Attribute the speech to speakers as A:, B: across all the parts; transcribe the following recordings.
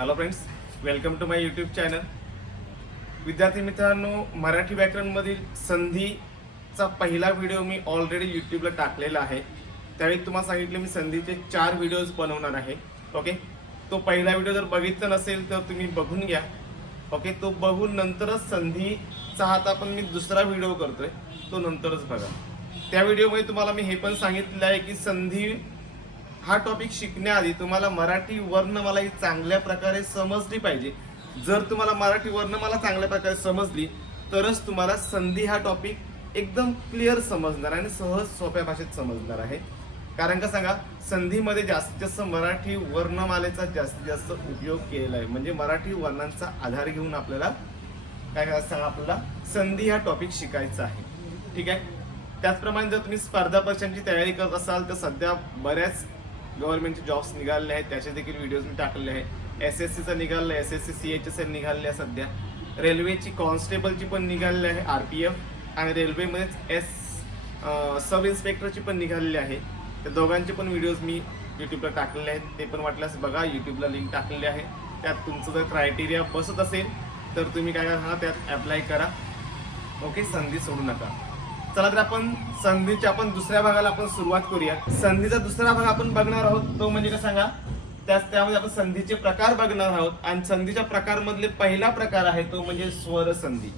A: Hello friends welcome to my YouTube channel विद्यार्थी मित्रांनो मराठी व्याकरणमधील संधीचा पहिला व्हिडिओ मी ऑलरेडी यूट्यूबला टाकलेला आहे. त्यावेळी तुम्हाला सांगितलं मी संधीचे चार व्हिडिओज बनवणार आहे. ओके तो पहिला व्हिडिओ जर बघितला नसेल तर तुम्ही बघून घ्या. ओके तो बघून नंतरच संधीचा आता पण मी दुसरा व्हिडिओ करतोय. तो नंतरच बघा. त्या व्हिडिओमध्ये तुम्हाला मी हे पण सांगितलं आहे की संधी हा टॉपिक शिकण्याआधी तुम्हाला मराठी वर्णमाला ही चांगल्या प्रकारे समजली पाहिजे. जर तुम्हाला मराठी वर्णमाला चांगल्या प्रकारे समजली तरच तुम्हाला संधी हा टॉपिक एकदम क्लिअर समजणार आणि सहज सोप्या भाषेत समजणार आहे. कारण का सांगा संधीमध्ये जास्तीत जास्त मराठी वर्णमालेचा जास्तीत जास्त उपयोग केलेला आहे. म्हणजे मराठी वर्णांचा आधार घेऊन आपल्याला काय करायचं सांगा आपल्याला संधी हा टॉपिक शिकायचा आहे. ठीक आहे? त्याचप्रमाणे जर तुम्ही स्पर्धा परीक्षांची तयारी करत असाल तर सध्या बऱ्याच गव्हर्नमेंटचे जॉब्स निघालेले आहेत त्याचे देखील व्हिडिओज मी टाकलेले आहे एस एस सीचं निघालेलं आहे S S C C H S L निघालेले आहे सध्या रेल्वेची कॉन्स्टेबलची पण निघालेली आहे आर पी एफ आणि रेल्वेमध्येच एस सब इन्स्पेक्टरची पण निघालेली आहे. त्या दोघांचे पण व्हिडिओज मी यूट्यूबला टाकलेले आहेत. ते पण वाटल्यास बघा यूट्यूबला लिंक टाकलेली आहे. त्यात तुमचं जर क्रायटेरिया बसत असेल तर तुम्ही काय करा त्यात अप्लाय करा. ओके संधी सोडू नका. चला तर आपण संधीच्या आपण दुसऱ्या भागाला आपण सुरुवात करूया. संधीचा दुसरा भाग आपण बघणार आहोत तो म्हणजे काय सांगा? त्याच त्यामध्ये आपण संधीचे प्रकार बघणार आहोत आणि संधीच्या प्रकारमधले पहिला प्रकार आहे तो म्हणजे स्वर संधी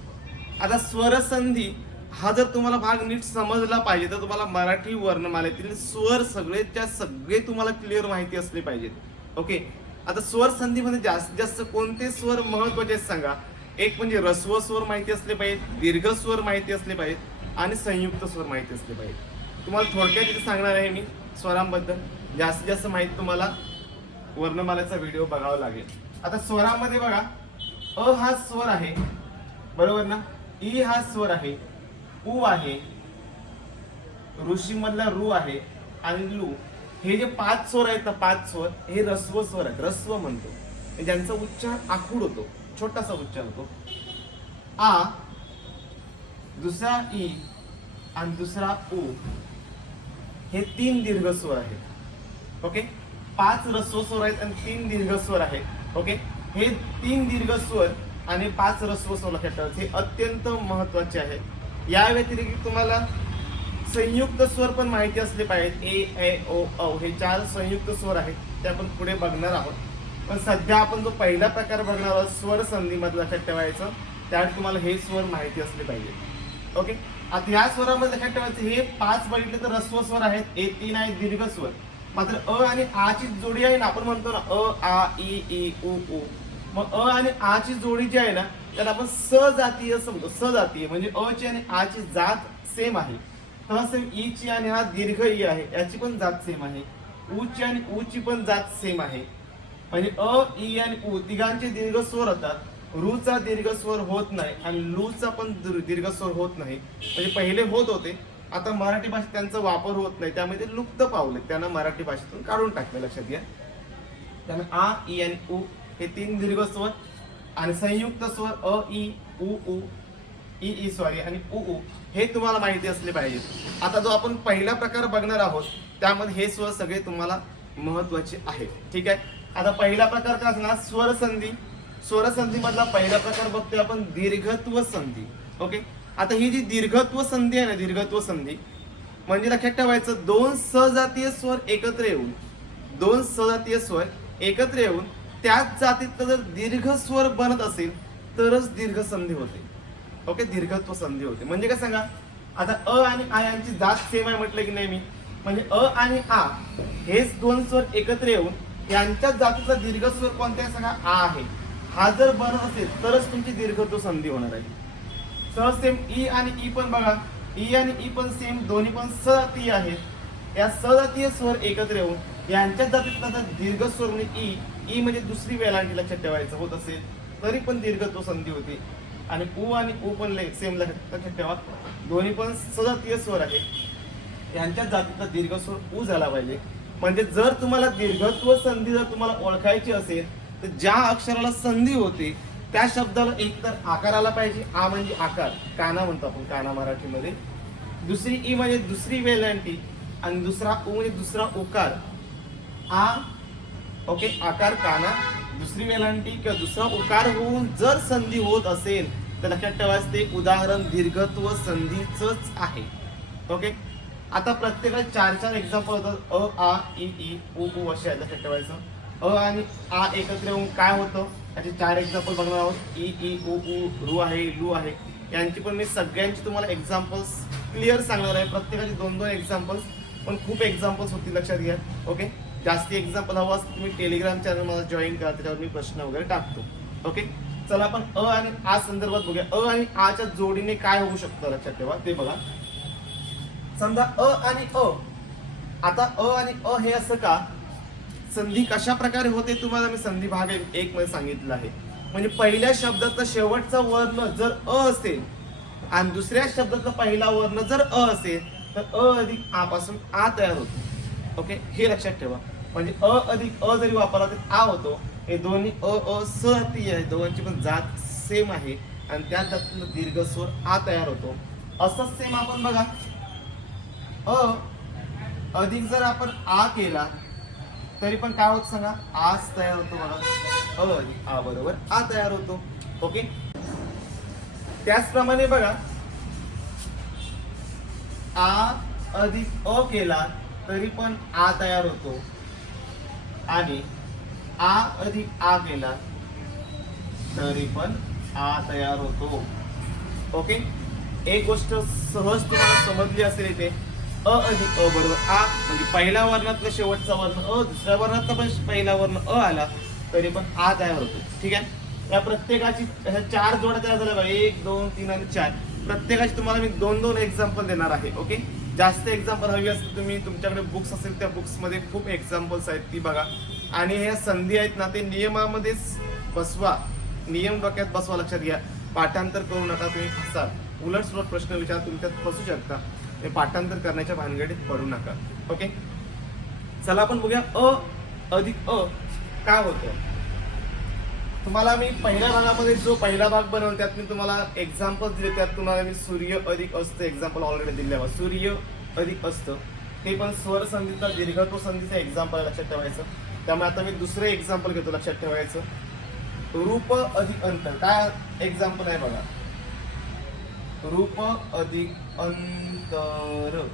A: आता स्वर संधी हा जर तुम्हाला भाग नीट समजला पाहिजे तर तुम्हाला मराठी वर्णमालेतील स्वर सगळेच्या सगळे तुम्हाला क्लिअर माहिती असले पाहिजेत. ओके आता स्वर संधीमध्ये जास्तीत जास्त कोणते स्वर महत्त्वाचे आहेत सांगा? एक म्हणजे रस्व स्वर माहिती असले पाहिजेत दीर्घ स्वर माहिती असले पाहिजेत. आणि संयुक्त स्वर माहिती असले पाहिजे. तुम्हाला थोडक्यात इथे सांगणार आहे मी स्वरांबद्दल. जास्तीत जास्त माहिती तुम्हाला वर्णमालेचा व्हिडिओ बघावा लागेल. आता स्वरामध्ये बघा अ हा स्वर आहे. बरोबर ना? ई हा स्वर आहे. उ आहे. ऋषीमधला रू आहे. आणि लू. हे जे पाच स्वर आहेत ना पाच स्वर हे रस्व स्वर आहेत. रस्व म्हणतो. ज्यांचा उच्चार आखूड होतो. छोटासा उच्चार होतो. आ दुसरा ई आणि दुसरा उ. हे तीन दीर्घ स्वर आहेत. ओके? पाच रस्व स्वर आहेत आणि तीन दीर्घ स्वर आहेत. ओके? हे तीन दीर्घ स्वर आणि पाच रस्व स्वर लक्षात ठेवायचे हे अत्यंत महत्त्वाचे आहे. या व्यतिरिक्त तुम्हाला संयुक्त स्वर पण माहिती असले पाहिजेत. ए ए ओ औ. हे चार संयुक्त स्वर आहेत. ते आपण पुढे बघणार आहोत. पण सध्या आपण जो पहिला प्रकार बघणार आहोत स्वर संधीमध्ये लक्षात ठेवायचं. त्यात तुम्हाला हे स्वर माहिती असले पाहिजे ओके? आता या स्वरामध्ये लक्षात ठेवायचं? हे पाच बघितले तर रस्व स्वर आहेत. ए तीन आहेत दीर्घ स्वर. मात्र अ आणि आ ची जोडी आहे ना आपण म्हणतो ना अ आ ई ई उ उ. मग अ आणि आ ची जोडी जी आहे ना त्याला आपण सजातीय समजतो. स सजातीय म्हणजे अ ची आणि आ ची जात सेम आहे. तसा सेम ई ची आणि हा दीर्घ ई आहे. याची पण जात सेम आहे. ऊ ची आणि उ ची पण जात सेम आहे. म्हणजे अ ई आणि उ तिघांचे दीर्घ स्वर होतात. रूचा दीर्घ स्वर होत नाही आणि लूचा पण दीर्घस्वर दीर्घ स्वर होत नाही. म्हणजे पहिले होत होते आता मराठी भाषेत त्यांचा वापर होत नाही. त्यामुळे ते लुप्त पावले. त्यांना मराठी भाषेतून काढून टाकले लक्षात घ्या. त्यांना आ ई आणि उ हे तीन दीर्घ स्वर आणि संयुक्त स्वर अ ई उ उ ई ई सॉरी आणि उ उ हे तुम्हाला माहिती असले पाहिजे. आता जो आपण पहिला प्रकार बघणार आहोत त्यामध्ये हे स्वर सगळे तुम्हाला महत्त्वाचे आहेत. ठीक आहे? आता पहिला प्रकार काय असणार? स्वर संधी. स्वर संधी मधला पहिला प्रकार बघतोय आपण दीर्घत्व संधी. ओके आता ही जी दीर्घत्व संधी आहे ना दीर्घत्व संधी म्हणजे लक्षात ठेवायचं दोन सजातीय स्वर एकत्र येऊन दोन सजातीय स्वर एकत्र येऊन त्याच जातीतलं जर दीर्घ स्वर बनत असेल तरच दीर्घ संधी होते. ओके दीर्घत्व संधी होते. म्हणजे काय सांगा? आता अ आणि आ यांची जात सेम आहे म्हटलं की नाही मी? म्हणजे अ आणि आ हेच दोन स्वर एकत्र येऊन यांच्याच जातीचा दीर्घ स्वर कोणत्या सांगा? आ आहे. हा जर बनत असेल तरच तुमची दीर्घत्व संधी होणार आहे. सहज सेम ई e आणि ई पण बघा. ई आणि ई पण सेम दोन्ही पण सजातीय आहेत. या सजातीय स्वर एकत्र येऊन यांच्या जातीतला जर दीर्घ स्वर म्हणजे ई ई म्हणजे दुसरी वेलांटी लक्षात ठेवायचं होत असेल तरी पण दीर्घत्व संधी होती. आणि ऊ आणि ऊ पण सेम लक्षात ठेवा. दोन्ही पण सजातीय स्वर आहेत. यांच्या जातीतला दीर्घ स्वर ऊ झाला पाहिजे. म्हणजे जर तुम्हाला दीर्घत्व संधी जर तुम्हाला ओळखायची असेल तर ज्या अक्षराला संधी होते त्या शब्दाला एकतर आकार आला पाहिजे आ म्हणजे आकार. काना म्हणतो आपण काना मराठीमध्ये. दुसरी ई म्हणजे दुसरी वेलांटी आणि दुसरा ओ म्हणजे दुसरा उकार. आ ओके आकार काना. दुसरी वेलांटी किंवा दुसरा उकार होऊन जर संधी होत असेल तर लक्षात ठेवायचं ते उदाहरण दीर्घत्व संधीच आहे. ओके? आता प्रत्येकाला चार चार एक्झाम्पल होतात. अ आ इ ई ओ उ असे आहेत लक्षात ठेवायचं. अ आणि आ एकत्र येऊन काय होतं? याचे चार एक्झाम्पल बघणार आहोत. इ ई उ उ रू आहे लू आहे. यांची पण मी सगळ्यांची तुम्हाला एक्झाम्पल्स क्लिअर सांगणार आहे. प्रत्येकाचे दोन दोन एक्झाम्पल्स पण खूप एक्झाम्पल्स होती लक्षात घ्या. ओके जास्ती एक्झाम्पल हवं असं तुम्ही टेलिग्राम चॅनल मला जॉईन करा त्याच्यावर मी प्रश्न वगैरे टाकतो. ओके चला आपण अ आणि आ संदर्भात बघूया. अ आणि आच्या जोडीने काय होऊ शकतं लक्षात ठेवा ते बघा. समजा अ आणि अ. आता अ आणि अ हे असं का? संधी कशा प्रकारे होते तुम्हाला मी संधी भाग एक एक मध्ये सांगितलं आहे. म्हणजे पहिल्या शब्दाचा शेवटचा वर्ण जर अ असेल आणि दुसऱ्या शब्दातला पहिला वर्ण जर अ असेल तर अ अधिक आ पासून आ तयार होतो. ओके? हे लक्षात ठेवा. म्हणजे अ अधिक अ जरी वापरला तर आ होतो. हे दोन्ही अ अ स ती आहे. दोघांची पण जात सेम आहे. आणि त्या जातीतून दीर्घ स्वर आ तयार होतो. असंच सेम आपण बघा. अ अधिक जर आपण आ केला तरी पण काय होत सांगा? आज तयार होतो बघा. हो, अ आ बरोबर. आ तयार होतो. ओके? त्याचप्रमाणे बघा. आ अधिक अ केला तरी पण आ तयार होतो. आणि आ अधिक आ केला तरी पण आ तयार होतो. ओके? एक गोष्ट सहज तुम्हाला समजली असेल इथे. अ आणि अ बरोबर. आ म्हणजे पहिल्या वर्णातला शेवटचा वर्ण? अ दुसऱ्या वर्णातला पण पहिला वर्ण अ आला तरी पण आ तयार होतो. ठीक आहे? या प्रत्येकाची चार जोड्या तयार झाल्या बघा. एक दोन तीन आणि चार. प्रत्येकाची तुम्हाला मी दोन दोन एक्झाम्पल देणार आहे ओके जास्त एक्झाम्पल हवी असतील तुम्ही तुमच्याकडे बुक्स असेल त्या बुक्समध्ये खूप एक्झाम्पल्स आहेत ती बघा. आणि ह्या संधी आहेत ना ते नियमामध्येच बसवा. नियम डोक्यात बसवा लक्षात घ्या. पाठांतर करू नका तुम्ही फसाल. उलट सुलट प्रश्न विचार तुम्ही त्यात फसू शकता. ते पाठांतर करण्याच्या भानगडीत पडू नका. ओके चला आपण बघूया अ अधिक अ काय होतं? तुम्हाला मी पहिल्या भागामध्ये जो पहिला भाग बनवला त्यात मी तुम्हाला एक्झाम्पल दिले त्यात तुम्हाला मी सूर्य अधिक असतं एक्झाम्पल ऑलरेडी दिले आहे. सूर्य अधिक असतं. ते पण स्वर संधीचा दीर्घत्व संधीचं एक्झाम्पल लक्षात ठेवायचं. त्यामुळे आता मी दुसरं एक्झाम्पल घेतो लक्षात ठेवायचं. रूप अधिक अंतर. काय एक्झाम्पल आहे बघा? रूप अधिक अंतर.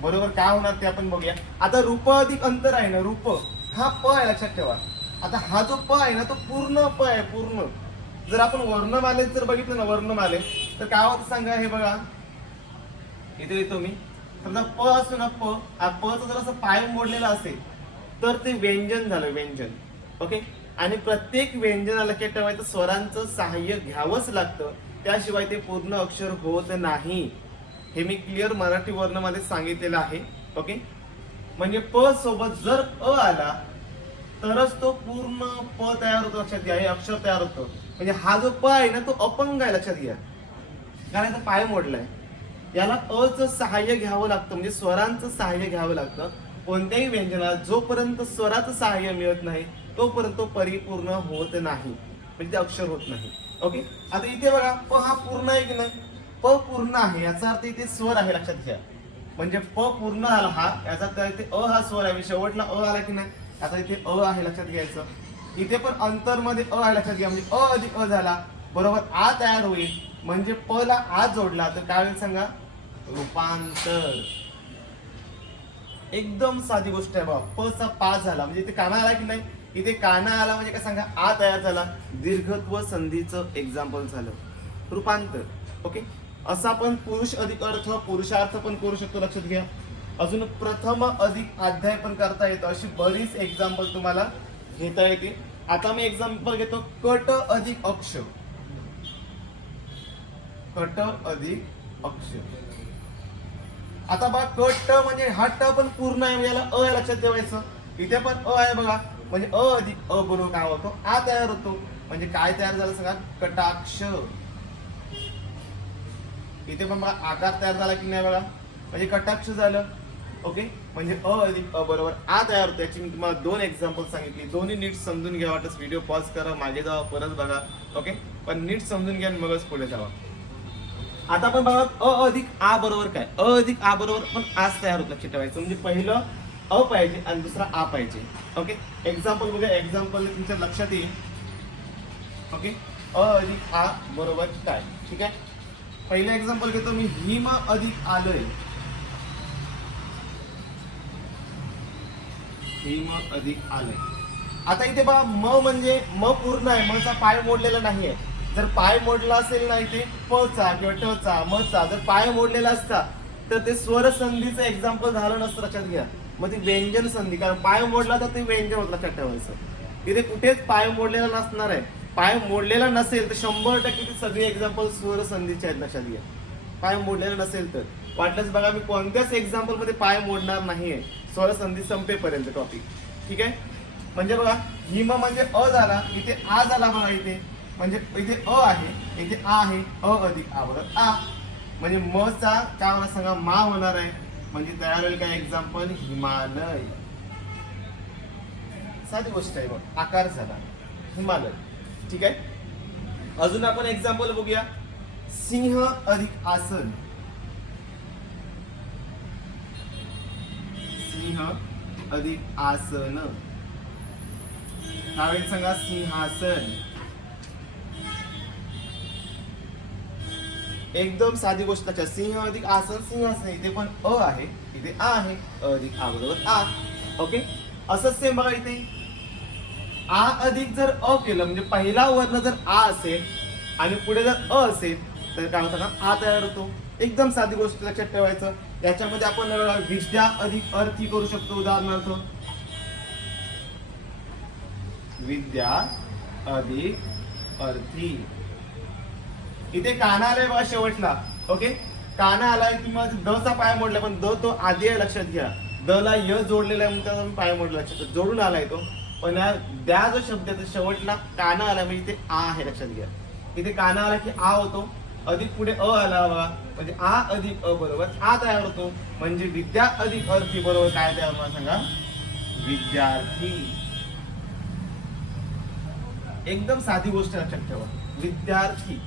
A: बरोबर काय होणार ते आपण बघूया. आता रूप अधिक अंतर आहे ना रूप हा प आहे लक्षात ठेवा. आता हा जो प आहे ना तो पूर्ण प आहे पूर्ण. जर आपण वर्णमालेत जर बघितलं ना वर्णमाले तर काय होतं सांगा हे बघा. इथे येतो मी. समजा प असतो ना प हा पचं जर असं पाय मोडलेला असेल तर ते व्यंजन झालं व्यंजन. ओके? आणि प्रत्येक व्यंजनाला लक्षात ठेवायचं? स्वरांचं सहाय्य घ्यावंच लागतं. त्याशिवाय ते पूर्ण अक्षर होत नाही. हे मी क्लिअर मराठी वर्णमध्ये सांगितलेलं आहे. ओके म्हणजे प सोबत जर अ आला तरच तो पूर्ण प तयार होतो लक्षात घ्या हे अक्षर तयार होतं. म्हणजे हा जो प आहे ना तो अपंग आहे लक्षात घ्या. कारण याचा पाय मोडलाय. याला अचं सहाय्य घ्यावं लागतं म्हणजे स्वरांचं सहाय्य घ्यावं लागतं. कोणत्याही व्यंजनाला जोपर्यंत स्वराचं सहाय्य मिळत नाही तोपर्यंत तो परिपूर्ण होत नाही. म्हणजे ते अक्षर होत नाही. ओके? आता इथे बघा प हा पूर्ण आहे की नाही? प पूर्ण आहे याचा अर्थ इथे स्वर आहे लक्षात घ्या. म्हणजे प पूर्ण आला हा याचा अर्थ इथे अ हा स्वर आहे. शेवटला अ आला की नाही? आता इथे अ आहे लक्षात घ्यायचं. इथे पण अंतरमध्ये अ आहे लक्षात घ्या. म्हणजे अ अधिक अ झाला बरोबर आ तयार होईल. म्हणजे प ला आ जोडला तर काय होईल सांगा? रूपांतर. एकदम साधी गोष्ट आहे बाबा प चा पा झाला. म्हणजे इथे काना आला की नाही? इथे काना आला म्हणजे काय सांगा? आ तयार झाला. दीर्घत्व संधीचं एक्झाम्पल झालं. रूपांतर. ओके असं आपण पुरुष अधिक अर्थ पुरुषार्थ पण करू शकतो लक्षात घ्या. अजून प्रथम अधिक अध्याय पण करता येतं. अशी बरीच एक्झाम्पल तुम्हाला घेता येते आता मी एक्झाम्पल घेतो. कट अधिक अक्ष. कट अधिक अक्ष. आता बघा कट म्हणजे हा ट पण पूर्ण आहे. याला अ लक्षात ठेवायचं. इथे पण अ आहे बघा. म्हणजे अ अधिक अ बरोबर काय होतो आ तयार होतो. म्हणजे काय तयार झालं सांगा? कटाक्ष. इथे पण बघा आकार तयार झाला की नाही बघा? म्हणजे कटाक्ष झालं. ओके? म्हणजे अ अधिक अ बरोबर आ तयार होतो. याची मी तुम्हाला दोन एक्झाम्पल सांगितली. दोन्ही नीट समजून घ्या वाटत. व्हिडिओ पॉज करा मागे जावा परत बघा. ओके? पण नीट समजून घ्या आणि मगच पुढे जावा. आता आपण बघा अ अधिक आ बरोबर काय? अ अधिक आ बरोबर पण आज तयार होत लक्षात ठेवायचं. म्हणजे पहिलं अ पाहिजे आणि दुसरा आ पाहिजे. ओके? एक्झाम्पल बघा एक्झाम्पल तुमच्या लक्षात येईल. ओके? अ अधिक आ बरोबर काय? ठीक आहे? पहिलं एक्झाम्पल घेतो मी. हिम अधिक आलोय. हिम अधिक आलय. आता इथे बघा म म्हणजे म पूर्ण आहे. मचा पाय मोडलेला नाहीये. जर पाय मोडला असेल ना इथे प चा किंवा ट चा म चा जर पाय मोडलेला असता तर ते स्वर संधीचं एक्झाम्पल झालं नसतं लक्षात घ्या. मग ती व्यंजन संधी कारण पाय मोडला तर ते व्यंजन होत कट्ट्यावरचं तिथे इथे कुठेच पाय मोडलेला नसणार आहे. पाय मोडलेला नसेल तर शंभर टक्के ती सगळी एक्झाम्पल स्वर संधीचे आहेत लक्षात घ्या. पाय मोडलेला नसेल तर. वाटलंच बघा मी कोणत्याच एक्झाम्पलमध्ये पाय मोडणार नाहीये. स्वर संधी संपेपर्यंत टॉपिक ठीक आहे? म्हणजे बघा हिम म्हणजे अ झाला इथे आ झाला बघा इथे. म्हणजे इथे अ आहे इथे आ आहे अ अधिक आ बरोबर आ. म्हणजे म चा काय मला सांगा मा होणार आहे. म्हणजे तयार होईल काय एक्झाम्पल हिमालय. साधी गोष्ट आहे बघ आकार झाला. हिमालय. ठीक आहे? अजून आपण एक्झाम्पल बघूया. सिंह अधिक आसन. सिंह अधिक आसन. सांगा सिंहासन. एकदम साधी गोष्ट लक्षात. सिंह अधिक आसन सिंहासन. इथे पण अ आहे. इथे आ आहे. अ अधिक आ बरोबर आ. ओके? असंच सेम बघा इथे. आ अधिक जर अ केलं म्हणजे पहिला वर्ण जर आ असेल आणि पुढे जर अ असेल तर काय होतं ना आ तयार होतो. एकदम साधी गोष्ट लक्षात ठेवायचं. याच्यामध्ये आपण विद्या अधिक अर्थी करू शकतो उदाहरणार्थ. विद्या अधिक अर्थी. इथे काना आलाय बघा शेवटला ओके काना आलाय किंवा द चा पाय मोडला पण द तो आधी आहे लक्षात घ्या. द ला य जोडलेला आहे म्हणून पाय मोडला लक्षात जोडून आलाय तो पण या द्या जो शब्द आहे तो शेवटला काना आला म्हणजे इथे आ आहे लक्षात घ्या. इथे काना आला की आ होतो अधिक पुढे अ आला बघा म्हणजे आ अधिक अ बरोबर आ तयार होतो म्हणजे विद्या अधिक अर्थी बरोबर काय तयार होणार सांगा? विद्यार्थी. एकदम साधी गोष्ट लक्षात ठेवा. विद्यार्थी.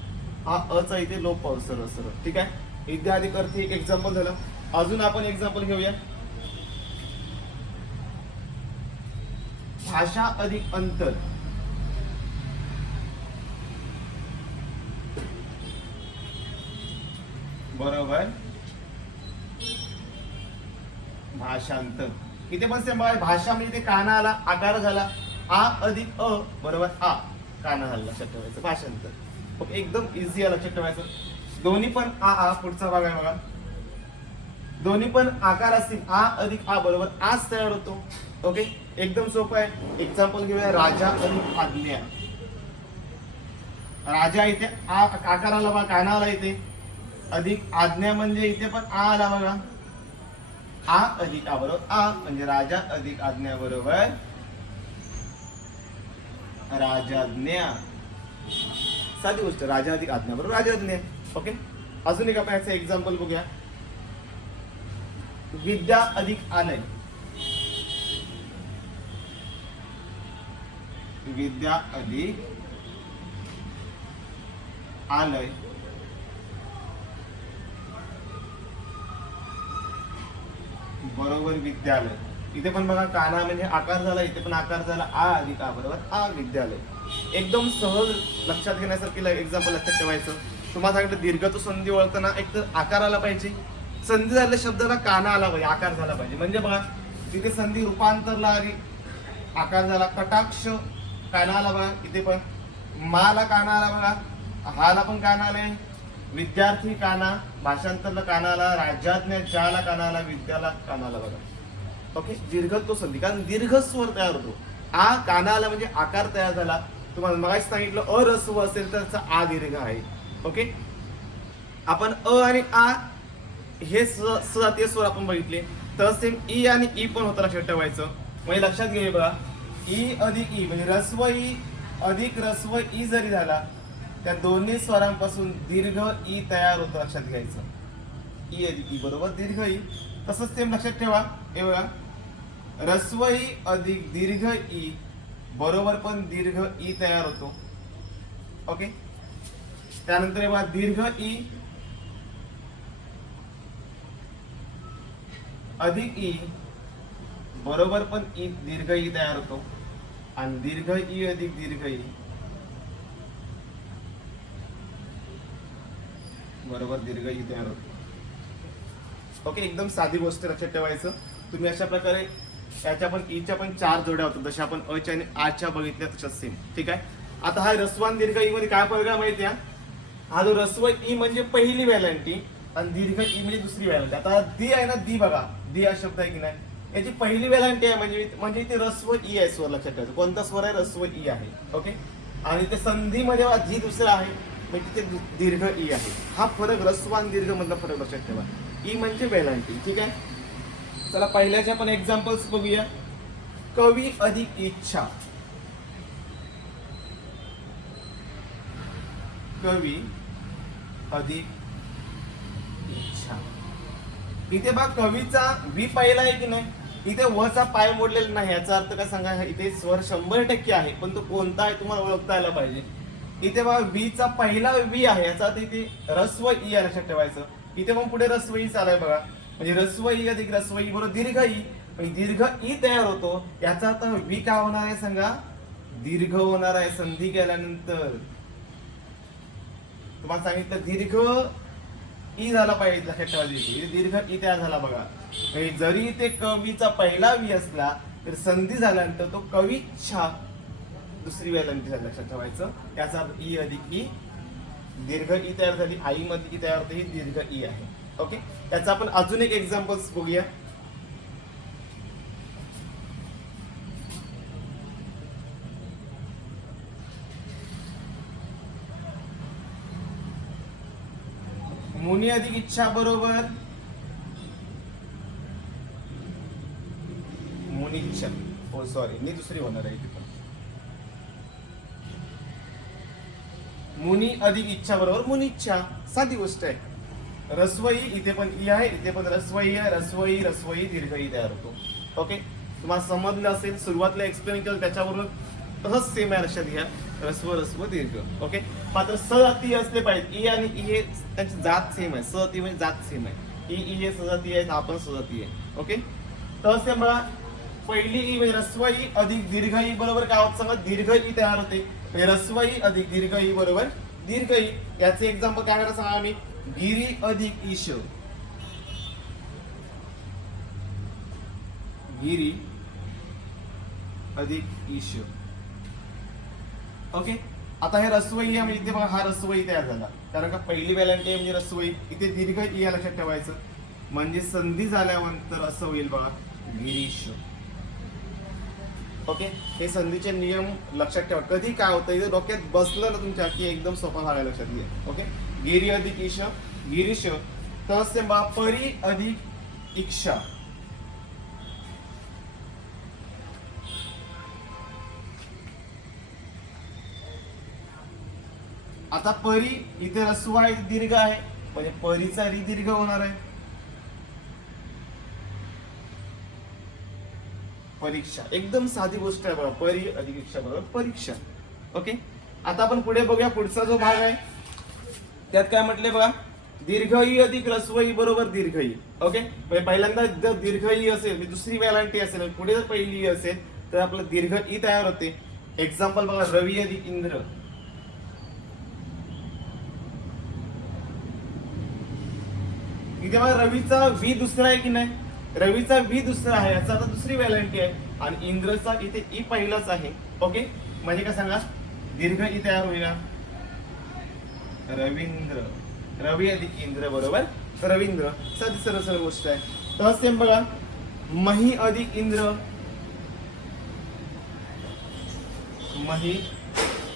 A: हा अचा इथे लोप पाऊस सरळ सरळ. ठीक आहे? विद्या अधिक अर्थी एक एक्झाम्पल झालं. अजून आपण एक्झाम्पल घेऊया. भाषा अधिक अंतर. बरोबर? भाषांतर. इथे पण सेम भाषा म्हणजे इथे काना आला आकार झाला. आ अधिक अ बरोबर आ. काना झाला लक्षात ठेवायचं. भाषांतर. एकदम इझी आहे लक्षात ठेवायचं दोन्ही पण आ आ पुढचा भाग आहे बघा. दोन्ही पण आकार असतील आ अधिक आ बरोबर आज तयार होतो. ओके एकदम सोपं आहे. एक्झाम्पल घेऊया राजा अधिक आज्ञा. राजा इथे आ आकार आला बघा काना आला इथे? अधिक आज्ञा म्हणजे इथे पण आ आला बघा. आ अधिक आ बरोबर आ म्हणजे राजा अधिक आज्ञा बरोबर. राजाज्ञा. साधी गोष्ट राजा अधिक आज्ञा बरोबर? राजाज्ञा ओके अजून एक आपण याचं एक्झाम्पल बघूया. विद्या अधिक आनय विद्या अधिक आलय बरोबर विद्यालय. इथे पण बघा काना म्हणजे आकार झाला इथे पण आकार झाला आ अधिक आ बरोबर? आ विद्यालय. एकदम सहज लक्षात घेण्यासारखी एक्झाम्पल लक्षात ठेवायचं. तुम्हाला सांगितलं दीर्घ तो संधी ओळखताना एक तर आकार आला पाहिजे. संधी झालेल्या शब्दाला काना आला पाहिजे आकार झाला पाहिजे. म्हणजे बघा तिथे संधी रूपांतरला आली. आकार झाला कटाक्ष काना आला बघा इथे पण. माला काना आला बघाहाला पण काना आले. विद्यार्थी काना भाषांतरला काना आला राज्याज्ञा ज्याला काना आला विद्याला काना आला बघा. ओके दीर्घ तो संधी. कारण दीर्घ स्वर तयार होतो. आ काना आला म्हणजे आकार तयार झाला. तुम्हाला मगाशी सांगितलं अरस्व असेल तर त्याचा आ दीर्घ आहे. ओके आपण अ आणि आ हे स सजातीय स्वर आपण बघितले. तर सेम ई आणि ई पण होतं लक्षात ठेवायचं. म्हणजे लक्षात घे बघा. ई अधिक ई म्हणजे रस्व ई अधिक रस्व ई जरी झाला त्या दोन्ही स्वरांपासून दीर्घ ई तयार होतं लक्षात घ्यायचं. ई अधिक ई बरोबर दीर्घ ई. तसंच सेम लक्षात ठेवा. हे बघा. ह्रस्व ई अधिक दीर्घ ई. बरोबर पण दीर्घ ई तयार होतो. ओके त्यानंतर बघा दीर्घ ई. अधिक ई. बरोबर पण ई दीर्घ ई तयार होतो. आणि दीर्घ ई अधिक दीर्घ ई. बरोबर दीर्घ ई तयार होतो. ओके एकदम साधी गोष्ट लक्षात ठेवायचं. तुम्ही अशा प्रकारे याच्या पण ईच्या पण चार जोड्या होतात जशा आपण अच्या आणि आच्या बघितल्या तशाच सेम ठीक आहे? आता हा रस्वान दीर्घ ई मध्ये काय फरक आहे माहिती आहे हा जो रस्व ई म्हणजे पहिली व्हॅलंटी आणि दीर्घ ई म्हणजे दुसरी व्हॅलंटी. आता दी आहे ना दी बघा. दी हा शब्द आहे की नाही? याची पहिली व्हॅलंटी आहे म्हणजे म्हणजे इथे रस्व ई आहे स्वर लक्षात ठेवायचं. कोणता स्वर आहे? रस्व ई आहे. ओके? आणि ते संधीमध्ये जी दुसरा आहे म्हणजे ते दीर्घ ई आहे. हा फरक रस्व आणि दीर्घ मधला फरक लक्षात ठेवा. ई म्हणजे व्हॅलंटी. ठीक आहे? चला पहिल्याच्या पण एक्झाम्पल्स बघूया. कवी अधिक इच्छा. कवी अधिक इच्छा. इथे बघ कवीचा वी पहिला आहे की नाही? इथे वचा पाय मोडलेला नाही याचा अर्थ काय सांगा इथे स्वर शंभर टक्के आहे पण तो कोणता आहे तुम्हाला ओळखता आला पाहिजे. इथे बघा वीचा पहिला वी आहे याचा अर्थ इथे रस्व e ई आहे लक्षात ठेवायचं. इथे मग पुढे रस्व e ई चालाय बघा. म्हणजे रस्व ई अधिक रस्व ई बरोबर दीर्घ ई. म्हणजे दीर्घ ई तयार होतो याचा अर्थ वी का होणार आहे सांगा? दीर्घ होणार आहे संधी केल्यानंतर तुम्हाला सांगितलं दीर्घ ई झाला पाहिजे लक्षात ठेवायची म्हणजे दीर्घ. ई तयार झाला बघा. म्हणजे जरी ते कवीचा पहिला वी असला तर संधी झाल्यानंतर तो कवी छा दुसरी वेळ लक्षात ठेवायचं. याचा ई अधिक ई. दीर्घ ई तयार झाली आई मध्ये ई तयार होते ही दीर्घ ई आहे. ओके त्याचा आपण अजून एक एक्झाम्पल्स बघूया. मुनी अधिक इच्छा बरोबर. मुनिच्छा हो oh, सॉरी मी दुसरी होणार आहे तिथं मुनी अधिक इच्छा बरोबर. मुनिच्छा साधी गोष्ट आहे. रस्वई इथे पण ई आहे इथे पण रस्वई आहे रस्वई रस्वई दीर्घ ई तयार होतो ओके तुम्हाला समजलं असेल सुरुवातीला एक्सप्लेन केलं त्याच्यावरून तसंच सेम आहे लक्षात घ्या. रस्व रस्व दीर्घ. ओके मात्र सजाती असले पाहिजे ई आणि ई हे त्यांची जात सेम आहे. सजाती म्हणजे जात सेम आहे. ई ई हे सजाती आहे आपण सजाती आहे. ओके तर सेम पहिली ई म्हणजे रस्वई अधिक दीर्घ ई बरोबर काय होत सांगा? दीर्घ ई तयार होते. म्हणजे अधिक दीर्घ ई बरोबर दीर्घ ई याचे एक्झाम्पल काय करायला सांगा आम्ही? गिरी अधिक ईश गिरी अधिक ईश ओके आता हे रस्वई आहे म्हणजे इथे बघा हा रस्वई तयार झाला. कारण का पहिली व्हॅलंटी म्हणजे रस्वई इथे दीर्घ ई या लक्षात ठेवायचं. म्हणजे संधी झाल्यानंतर असं होईल बघा गिरीश ओके हे संधीचे नियम लक्षात ठेवा. कधी काय होतं इथे डोक्यात बसलं ना तुमच्या की एकदम सोपा झाला लक्षात घ्या. ओके गिरी अधिक ईश गिरीश तसे बा परी अधिक इच्छा आता परी इथे रस्व आहे दीर्घ आहे म्हणजे परीचा री दीर्घ होणार आहे. परीक्षा एकदम साधी गोष्ट आहे बघा परी अधिक इच्छा बरोबर परीक्षा. ओके? आता आपण पुढे बघूया पुढचा जो भाग आहे त्यात काय म्हटले बघा? दीर्घ ई अधिक रस्वई बरोबर दीर्घ ई ओके म्हणजे पहिल्यांदा जर दीर्घ ई असेल म्हणजे दुसरी वेलांटी असेल पुढे जर पहिली असेल तर आपलं दीर्घ ई तयार होते. एक्झाम्पल बघा रवी अधिक इंद्र. इथे बघा रवीचा व्ही दुसरा आहे की नाही? रवीचा व्ही दुसरा आहे याचा आता दुसरी वेलांटी आहे. आणि इंद्रचा इथे ई पहिलाच आहे. ओके म्हणजे काय सांगा? दीर्घ ई तयार होईल रवींद्र. रवी अधिक इंद्र बरोबर? रवींद्र. साधी सरळ सरळ गोष्ट आहे. तर सेम बघा. मही अधिक इंद्र. मही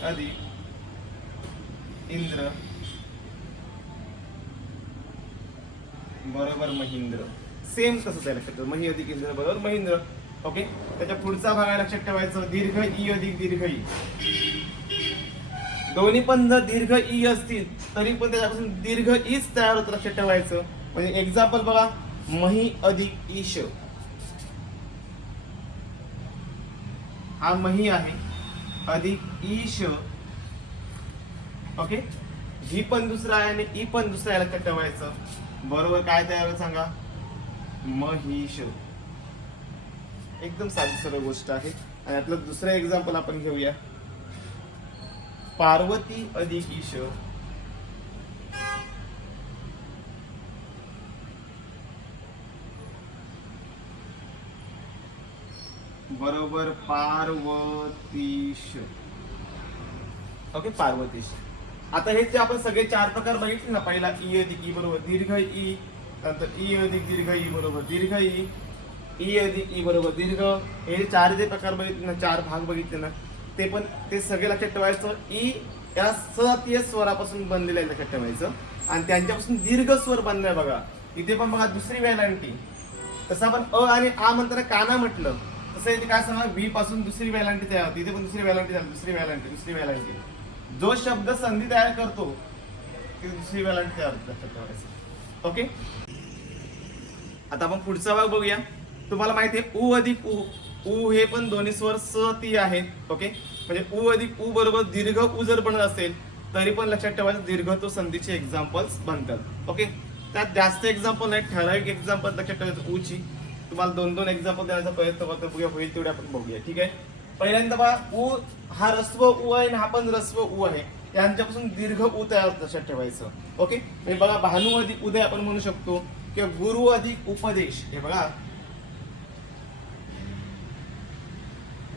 A: अधिक इंद्र. बरोबर महिंद्र. सेम तसंच आहे लक्षात मही अधिक इंद्र बरोबर महिंद्र. ओके त्याच्या पुढचा भाग आहे लक्षात ठेवायचं. दीर्घ ई अधिक दीर्घ ई. दोन्ही पण जर दीर्घ ई असतील तरी पण त्याच्यापासून दीर्घ ईच तयार होत लक्षात ठेवायचं. म्हणजे एक्झाम्पल बघा मही अधिक ईश हा मही आहे अधिक ईश ओके ही पण दुसरा आहे आणि ई पण दुसरा आहे लक्षात ठेवायचं. बरोबर काय तयार सांगा? महिष एकदम साधी सर्व गोष्ट आहे. आणि आपलं दुसरं एक्झाम्पल आपण घेऊया. पार्वती अधिक ईश. बरोबर पार्वतीश. ओके पार्वतीश. आता हे जे आपण सगळे चार प्रकार बघितले ना पहिला ई अधिक ई बरोबर दीर्घ ई नंतर ई अधिक दीर्घ ई बरोबर दीर्घ ई ई अधिक ई बरोबर दीर्घ. हे चार जे प्रकार बघितले ना चार भाग बघितले ना ते पण ते सगळे लक्षात ठेवायचं. ई या सतीय स्वरापासून बनलेलं आहे लक्षात ठेवायचं. आणि त्यांच्यापासून दीर्घ स्वर बनलाय बघा. इथे पण बघा दुसरी व्हॅलांटी. तसं आपण अ आणि आ म्हणताना काना म्हटलं. तसं इथे काय सांगा व्ही पासून दुसरी व्हॅलांटी तयार होती. इथे पण दुसरी व्हॅलांटी झाली दुसरी व्हॅलांटी दुसरी व्हॅलांटी. जो शब्द संधी तयार करतो ती दुसरी व्हॅलांटी तयार होते लक्षात ठेवायचं. ओके? आता आपण पुढचा भाग बघूया. तुम्हाला माहिती आहे उ अधिक उ. उ हे पण दोन्ही स्वर स ती आहेत ओके म्हणजे उ अधिक उ बरोबर दीर्घ उ जर बनत असेल तरी पण लक्षात ठेवायचं दीर्घ तो संधीचे एक्झाम्पल्स बनतात ओके त्यात जास्त एक्झाम्पल नाही ठराविक एक्झाम्पल लक्षात ठेवायचं उची. तुम्हाला दोन दोन एक्झाम्पल देण्याचा प्रयत्न करतो बघूया होईल तेवढे आपण बघूया ठीक आहे? पहिल्यांदा बघा उ हा रस्व उ आहे आणि हा पण रस्व उ आहे. त्यांच्यापासून दीर्घ उ तयार लक्षात ठेवायचं ओके म्हणजे बघा भानू अधिक उदय आपण म्हणू शकतो किंवा गुरु अधिक उपदेश हे बघा.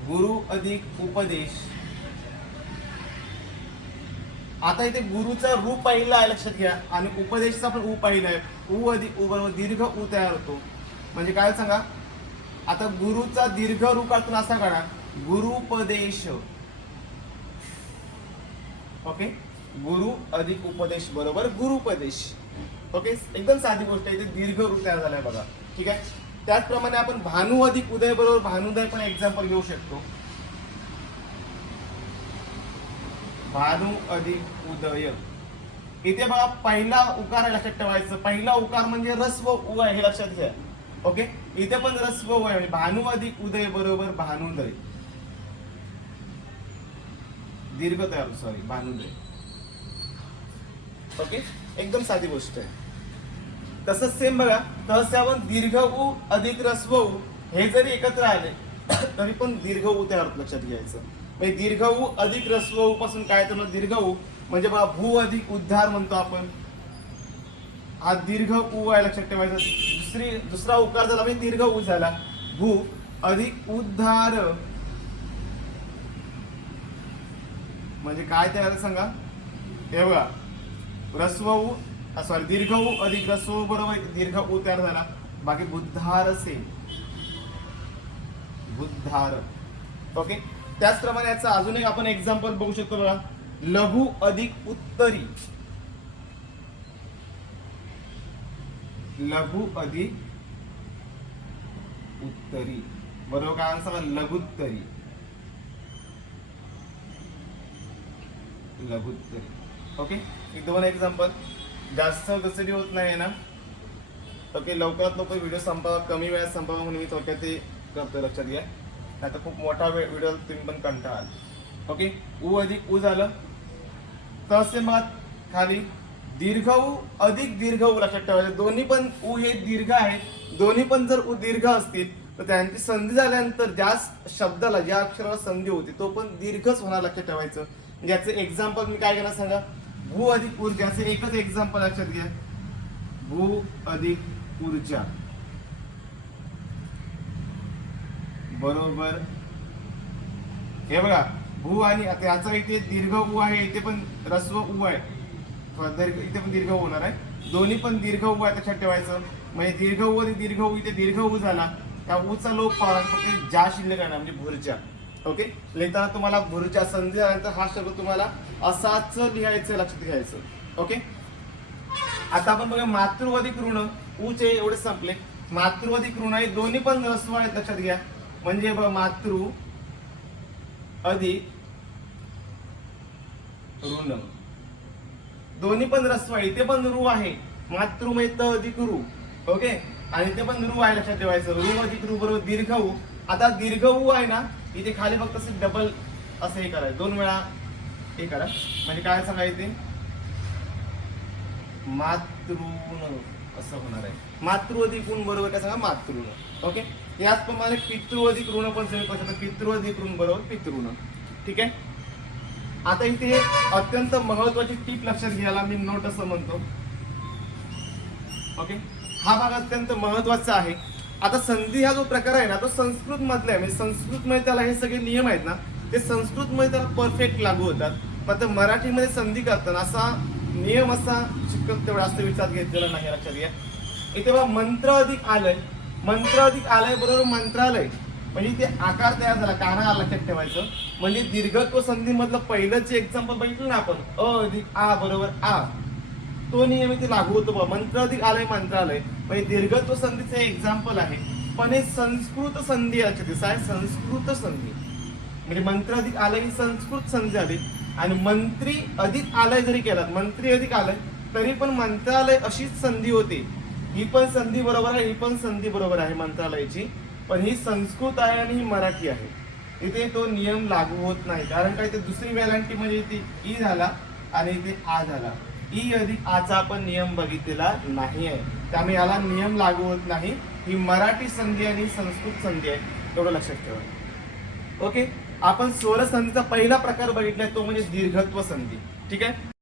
A: गुरु अधिक उपदेश. आता इथे गुरुचा रू पहिला आहे लक्षात घ्या. आणि उपदेशचा पण ऊ पहिला आहे. ऊ अधिक उ दीर्घ ऊ तयार होतो. म्हणजे काय सांगा? आता गुरुचा दीर्घ रू काढतो असा काढा. गुरुपदेश. ओके? गुरु अधिक उपदेश बरोबर गुरुपदेश. ओके? एकदम साधी गोष्ट आहे. इथे दीर्घ रू तयार झालाय बघा. ठीक आहे? त्याचप्रमाणे आपण भानू अधिक उदय बरोबर भानुदय पण एक्झाम्पल घेऊ शकतो. भानू अधिक उदय. इथे बघा पहिला उकार आहे लक्षात ठेवायचं. पहिला उकार म्हणजे रस्व उ आहे हे लक्षात घ्या. ओके? इथे पण रस्व उ आहे. भानू अधिक उदय बरोबर भानुदय दीर्घ तयार सॉरी भानुदय ओके? एकदम साधी गोष्ट आहे. तसंच सेम बघा तहस्यावन दीर्घ उ अधिक रस्व उ हे जरी एकत्र आले तरी पण दीर्घ उ त्यावर लक्षात घ्यायचं. म्हणजे दीर्घ उ अधिक रस्व उ पासून काय तर दीर्घ उ म्हणजे बघा भू अधिक उद्धार म्हणतो आपण. हा दीर्घ उ आहे लक्षात ठेवायचं. दुसरी दुसरा उकार झाला म्हणजे दीर्घ उ झाला. भू अधिक उद्धार. म्हणजे काय तयार सांगा? हे बघा रस्व उ सॉरी दीर्घ उ अधिक रसो बरोबर? दीर्घ उ तयार झाला. बाकी बुद्धार से बुद्धार. ओके त्याचप्रमाणे याचं अजून एक आपण एक्झाम्पल बघू शकतो बघा. लघु अधिक उत्तरी. लघु अधिक उत्तरी. बरोबर? काय आन्सर लघुत्तरी. लघुत्तरी. ओके एक दोन एक्झाम्पल जास्त गसडी होत नाही ना? ओके लवकरात लवकर व्हिडिओ संपावा कमी वेळात संपावा म्हणून मी थोडक्यात ते करतो लक्षात घ्या. नाही तर खूप मोठा वेळ व्हिडिओ तुम्ही पण कंटाळाल ओके ऊ अधिक ऊ झालं. तसे मात खाली. दीर्घ ऊ अधिक दीर्घ ऊ लक्षात ठेवायचं. दोन्ही पण ऊ हे दीर्घ आहे दोन्ही पण जर ऊ दीर्घ असतील तर त्यांची संधी झाल्यानंतर ज्या शब्दाला ज्या अक्षराला संधी होती तो पण दीर्घच होणार लक्षात ठेवायचं. याचं एक्झाम्पल मी काय करणार सांगा? भू अधिक ऊर्जा असं एकच एक्झाम्पल लक्षात घ्या. भू अधिक ऊर्जा. बरोबर. हे बघा भू आणि त्याचा याचा इथे दीर्घ उ आहे इथे पण रस्व उ आहे. इथे पण दीर्घ होणार आहे. दोन्ही पण दीर्घ उ आहे लक्षात ठेवायचं. म्हणजे दीर्घ उ आणि दीर्घ उ इथे दीर्घ उ झाला त्या उचा लोप पावला फक्त ज्या शिल्लक आहे ना म्हणजे भूर्जा. ओके लिहिताना तुम्हाला भुर्जा संधी झाल्यानंतर हा शब्द तुम्हाला असाच लिहायचं लक्षात घ्यायचं. ओके आता आपण बघा मातृवधिक ऋण उचे एवढे संपले. मातृवधिक ऋण आहे दोन्ही पण रस्व आहेत लक्षात घ्या. म्हणजे बघ मातृ अधिक ऋण. दोन्ही पण रस्व आहे इथे पण रू आहे. मातृ म्हणजे अधिक रू ओके आणि ते पण रू आहे लक्षात ठेवायचं. रू अधिक रू बरोबर दीर्घ आता दीर्घ ऊ आहे ना इथे खाली फक्त असं डबल असं हे करायचं दोन वेळा हे करा. म्हणजे काय सांगायचे मातृण असं होणार आहे. मातृअधिक ऋण बरोबर काय सांगा? मातृण. ओके याचप्रमाणे पितृअधिक ऋण पण तुम्ही करू शकता. पितृअधिक ऋण बरोबर पितृण. ठीक आहे? आता इथे अत्यंत महत्वाची टीप लक्षात घ्यायला मी नोट असं म्हणतो. ओके हा भाग अत्यंत महत्त्वाचा आहे. आता संधी हा जो प्रकार आहे ना तो संस्कृत मधला आहे. म्हणजे संस्कृत मध्ये त्याला हे सगळे नियम आहेत ना ते संस्कृत मध्ये त्याला परफेक्ट लागू होतात. पण ते मराठीमध्ये संधी करताना असा नियम असा शिक्षक तेवढा असं विचार घेतलेला नाही लक्षात घ्या. इथे बघा मंत्र अधिक आलंय. मंत्र अधिक आलंय बरोबर मंत्रालय. म्हणजे ते आकार तयार झाला काना लक्षात ठेवायचं. म्हणजे दीर्घत्व संधी मधलं पहिलं जे एक्झाम्पल बघितलं ना आपण अ अधिक आ बरोबर आ. तो नियम इथे लागू होतो बा मंत्र अधिक मंत्रालय. म्हणजे दीर्घत्व संधीचं एक्झाम्पल आहे. पण हे संस्कृत संधी लक्षात दिसत आहे. संस्कृत संधी. म्हणजे मंत्र अधिक आलय ही संस्कृत संधी आली. आणि मंत्री अधिक आलय जरी केला मंत्री अधिक आलय तरी पण मंत्रालय अशीच संधी होती. ही पण संधी बरोबर आहे ही पण संधी बरोबर आहे मंत्रालयाची. पण ही संस्कृत आहे आणि ही मराठी आहे. इथे तो नियम लागू होत नाही. कारण काय? ते दुसरी वेलांटी म्हणजे ती ई झाला आणि इथे आ झाला. ई अधिक आचा आपण नियम बघितलेला नाही आहे त्यामुळे याला नियम लागू होत नाही. ही मराठी संधी आणि संस्कृत संधी आहे. तेवढं लक्षात ठेवा. ओके? आपण स्वर संधीचा पहिला प्रकार बघितलाय तो म्हणजे दीर्घत्व संधी. ठीक आहे?